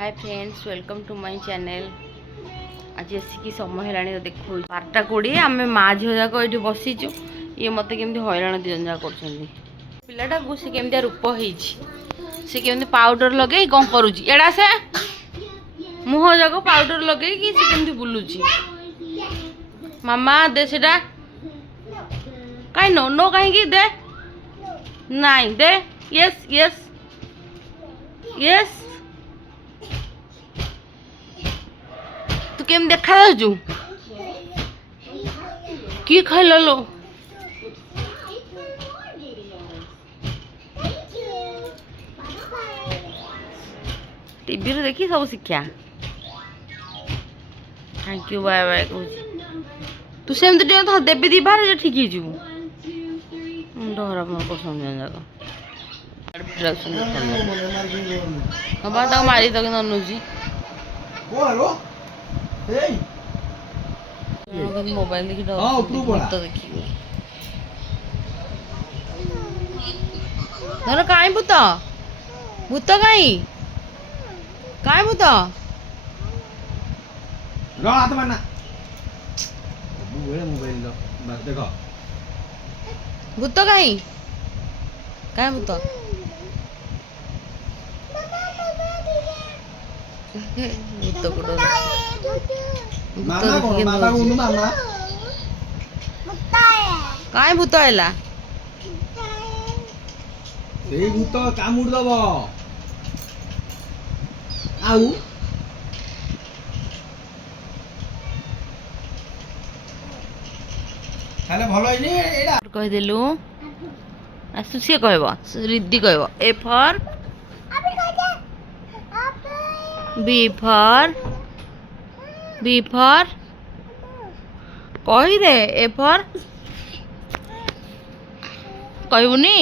Hi friends welcome to my channel. आज आसिक समय है देखो 12:20 आम माँ झील जाक ये बसीचु। ये मत केमती हैरान दिजन जा कर पिलाटा को सी केमती रूप सी केमती पाउडर लगे कौन करुच्ची एड़ा से मुह जाक पाउडर लगे कि सी केमती बुलूची। मामा दे सेटा कहीं नो नो कहीं दे नाई दे यस यस यस तू केम देखा जाचु कि खाइल लो टीवी रे देखी सब शिक्षा। थैंक यू बाय बाय कहूँ तू सेमती टे तो देवी दी बाहर ठीक है जीवु डर मोर समझ जाक बाबा तक मारी तक अनुजी मोबाइल देखी भूत देखी धर काई भूत भूत काई काई भूत हाथ मारना मोबाइल देखो भूत काई काई भूत भूत को काई भूत हैला सेई भूत कामुड़ दबो आउ ताले भलो इनी एडा कह देलु आसु से कहबो रिद्धि कहबो ए फॉर बी फॉर कही दे ए फॉर कहबुनी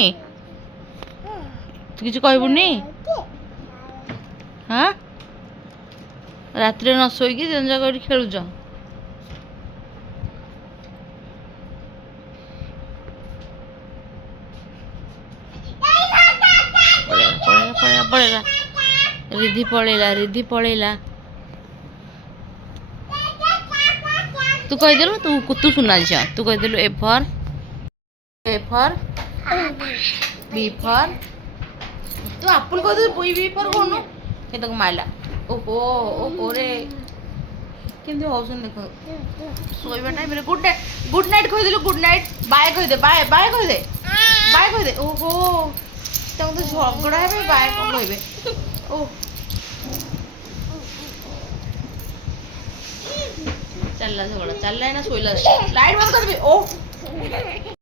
तू किसी कहबुनी हाँ रात न शोक दिन जाक खेलुच पड़ेगा रिद्धि पड़ेला तू कहीदेलु तू सुना झील तू कहीदेलु ए फॉर बी फॉर तू आपल कह बी फॉर कहनु के तक माइला ओहो ओहो रे केमती हौसन देख सोइबा टाइम रे गुड नाइट कहीदेलु गुड नाइट बाय कह दे बाय बाय कह दे बाय कह दे ओहो तक तो झगड़ा है बाय कौन कहे ओ चलला झगड़ा चलला है ना सोइला लाइट बंद कर दे ओ